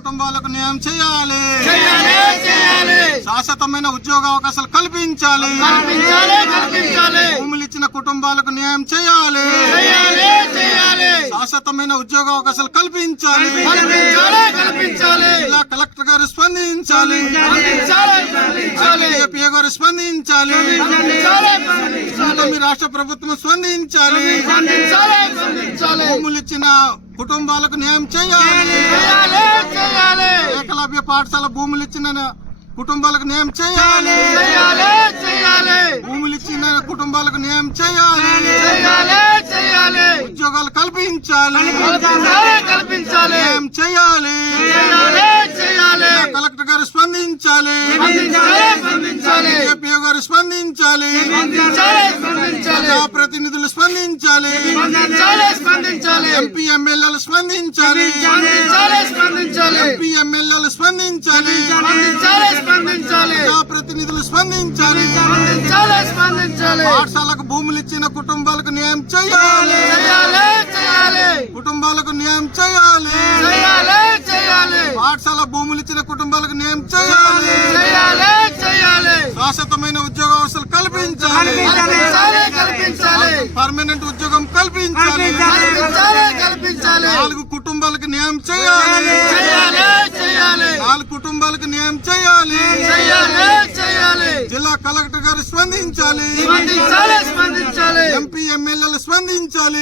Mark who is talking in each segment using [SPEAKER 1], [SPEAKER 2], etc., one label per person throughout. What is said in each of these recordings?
[SPEAKER 1] కుటుంబాలకు న్యాయం చేయాలి, శాశ్వతమైన ఉద్యోగ అవకాశాలు కల్పించాలి, భూములు ఇచ్చిన కుటుంబాలకు న్యాయం చేయాలి, శాశ్వతమైన ఉద్యోగ అవకాశాలు కల్పించాలి, జిల్లా కలెక్టర్ గారు స్పందించాలి, ఏపీఏ గారు స్పందించాలి, రాష్ట్ర ప్రభుత్వం స్పందించాలి, భూములు ఇచ్చిన కుటుంబాలకు న్యాయం చేయాలి, ఏకలవ్య పాఠశాల భూములు ఇచ్చిన కుటుంబాలకు న్యాయం చేయాలి, భూములు ఇచ్చిన కుటుంబాలకు న్యాయం చేయాలి, ఉద్యోగాలు కల్పించాలి, న్యాయం చేయాలి, కలెక్టర్ గారు స్పందించాలి, ఏపీఓ గారు స్పందించాలి, ప్రతినిధులు స్పందించాలి, ఎంపీ ఎమ్మెల్యేలు స్పందించాలి, ఎంపీ ఎమ్మెల్యేలు స్పందించాలి, ప్రతినిధులు స్పందించాలి, పాఠశాలకు భూములు ఇచ్చిన కుటుంబాలకు న్యాయం చేయాలి, కుటుంబాలకు న్యాయం చేయాలి, పాఠశాల భూములు ఇచ్చిన కుటుంబాలకు న్యాయం చేయాలి, శాశ్వతమైన ఉద్యోగ అవకాశాలు కల్పించాలి, పర్మనెంట్ ఉద్యోగం కల్పించాలి, 4 కుటుంబాలకు న్యాయం చేయాలి, 4 కుటుంబాలకు న్యాయం చేయాలి, జిల్లా కలెక్టర్ గారు స్పందించాలి, ఎంపీ ఎమ్మెల్యేలు స్పందించాలి,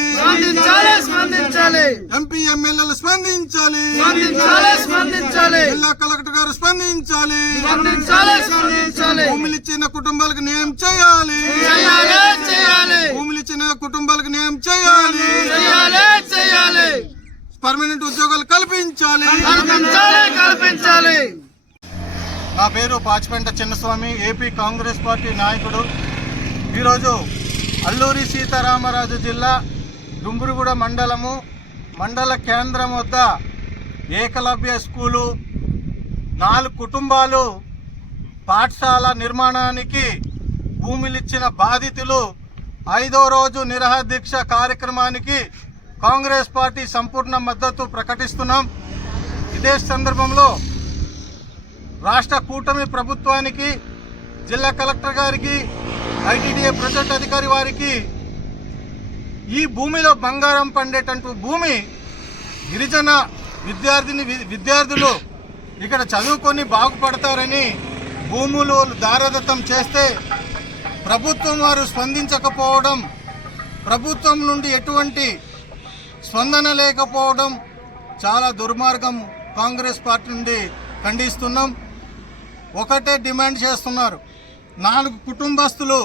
[SPEAKER 1] ఎంపీ ఎమ్మెల్యేలు స్పందించాలి, జిల్లా కలెక్టర్ గారు స్పందించాలి, భూములు ఇచ్చిన కుటుంబాలకు న్యాయం చేయాలి, భూములు ఇచ్చిన కుటుంబాలకు న్యాయం చేయాలి, పర్మనెంట్ ఉద్యోగాలు కల్పించాలి. నా పేరు Pachipenta Chinnaswamy, AP Congress party నాయకుడు. ఈరోజు అల్లూరి సీతారామరాజు జిల్లా డుంబురుగుడ మండల కేంద్రం వద్ద ఏకలవ్య స్కూలు 4 కుటుంబాలు పాఠశాల నిర్మాణానికి భూములిచ్చిన బాధితులు 5వ రోజు నిరాహార దీక్ష కార్యక్రమానికి కాంగ్రెస్ పార్టీ సంపూర్ణ మద్దతు ప్రకటిస్తున్నాం. ఇదే సందర్భంలో రాష్ట్ర కూటమి ప్రభుత్వానికి, జిల్లా కలెక్టర్ గారికి, ఐటీడీఏ ప్రాజెక్ట్ అధికారి వారికి ఈ భూమిలో బంగారం పండేటట్టు భూమి గిరిజన విద్యార్థులు ఇక్కడ చదువుకొని బాగుపడతారని భూములు దారదత్తం చేస్తే ప్రభుత్వం వారు స్పందించకపోవడం, ప్రభుత్వం నుండి ఎటువంటి స్పందన లేకపోవడం చాలా దుర్మార్గం. కాంగ్రెస్ పార్టీ నుండి ఖండిస్తున్నాం. ఒకటే డిమాండ్ చేస్తున్నారు. 4 కుటుంబస్తులు,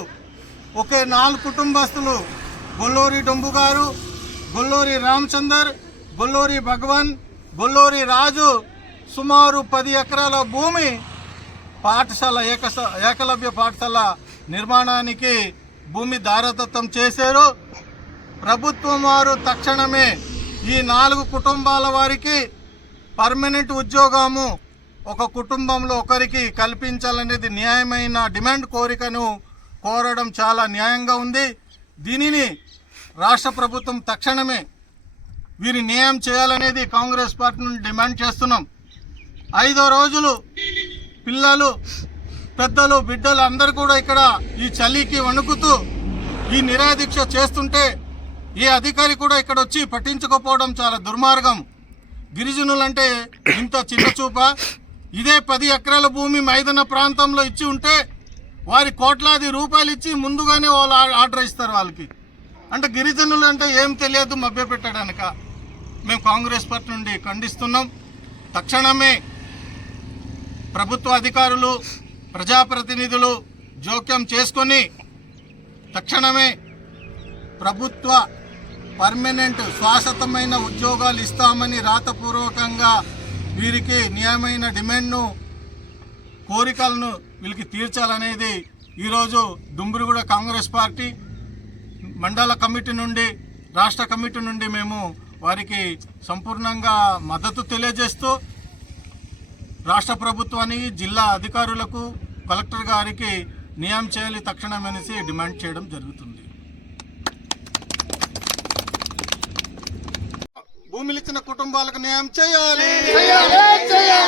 [SPEAKER 1] 4 కుటుంబస్తులు గొల్లూరి డొంబు గారు, గొల్లూరి రామచందర్, గొల్లూరి భగవాన్, గొల్లూరి రాజు సుమారు 10 ఎకరాల భూమి పాఠశాల ఏకలవ్య పాఠశాల నిర్మాణానికి భూమి దారదత్తం చేశారు. ప్రభుత్వం వారు తక్షణమే ఈ 4 కుటుంబాల వారికి పర్మనెంట్ ఉద్యోగము ఒక కుటుంబంలో ఒకరికి కల్పించాలనేది న్యాయమైన డిమాండ్ కోరికను కోరడం చాలా న్యాయంగా ఉంది. దీనిని రాష్ట్ర ప్రభుత్వం తక్షణమే వీరి న్యాయం చేయాలనేది కాంగ్రెస్ పార్టీ నుండి డిమాండ్ చేస్తున్నాం. 5వ రోజులు పిల్లలు, పెద్దలు, బిడ్డలు అందరూ కూడా ఇక్కడ ఈ చలికి వణుకుతూ ఈ నిరాదీక్ష చేస్తుంటే ఏ అధికారి కూడా ఇక్కడ వచ్చి పట్టించుకోకపోవడం చాలా దుర్మార్గం. గిరిజనులంటే ఇంత చిన్న చూప. ఇదే 10 ఎకరాల భూమి మైదాన ప్రాంతంలో ఇచ్చి ఉంటే వారి కోట్లాది రూపాయలు ఇచ్చి ముందుగానే వాళ్ళు ఆర్డర్ ఇస్తారు వాళ్ళకి. అంటే గిరిజనులు అంటే ఏం తెలియదు మభ్యపెట్టడానిక. మేము కాంగ్రెస్ పార్టీ నుండి ఖండిస్తున్నాం. తక్షణమే ప్రభుత్వ అధికారులు, ప్రజాప్రతినిధులు జోక్యం చేసుకొని తక్షణమే ప్రభుత్వ పర్మనెంట్ శాశ్వతమైన ఉద్యోగాలు ఇస్తామని రాతపూర్వకంగా వీరికి న్యాయమైన డిమాండ్ను, కోరికలను వీళ్ళకి తీర్చాలనేది ఈరోజు డుంబురుగుడ కాంగ్రెస్ పార్టీ మండల కమిటీ నుండి, రాష్ట్ర కమిటీ నుండి మేము వారికి సంపూర్ణంగా మద్దతు తెలియజేస్తూ రాష్ట్ర ప్రభుత్వానికి, జిల్లా అధికారులకు, కలెక్టర్ గారికి న్యాయం చేయాలి తక్షణమనేసి డిమాండ్ చేయడం జరుగుతుంది. భూమిలిచ్చిన కుటుంబాలకు న్యాయం చేయాలి.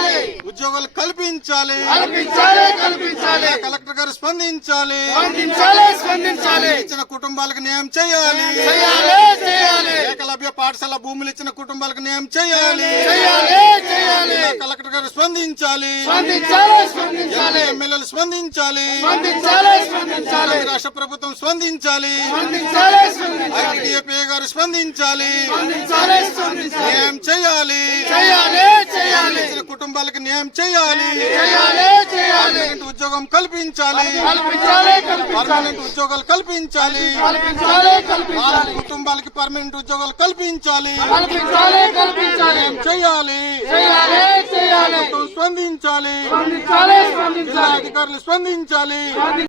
[SPEAKER 1] కల్పించాలి, కలెక్టర్ గారు స్పందించాలి, ఇచ్చిన కుటుంబాలకు న్యాయం చేయాలి, ఏకలవ్య పాఠశాల భూములు ఇచ్చిన కుటుంబాలకు న్యాయం చేయాలి, కలెక్టర్ గారు స్పందించాలి, ఎమ్మెల్యేలు స్పందించాలి, రాష్ట్ర ప్రభుత్వం స్పందించాలి, ఐటీడీఏపీ గారు స్పందించాలి, న్యాయం చేయాలి, ఇచ్చిన కుటుంబాలకు న్యాయం చేయాలి, పర్మనెంట్ ఉద్యోగం కల్పించాలి, పర్మనెంట్ ఉద్యోగాలు కల్పించాలి, కుటుంబాలకి పర్మనెంట్ ఉద్యోగాలు కల్పించాలి, న్యాయం చేయాలి, ప్రభుత్వం స్పందించాలి, జిల్లా అధికారులు స్పందించాలి.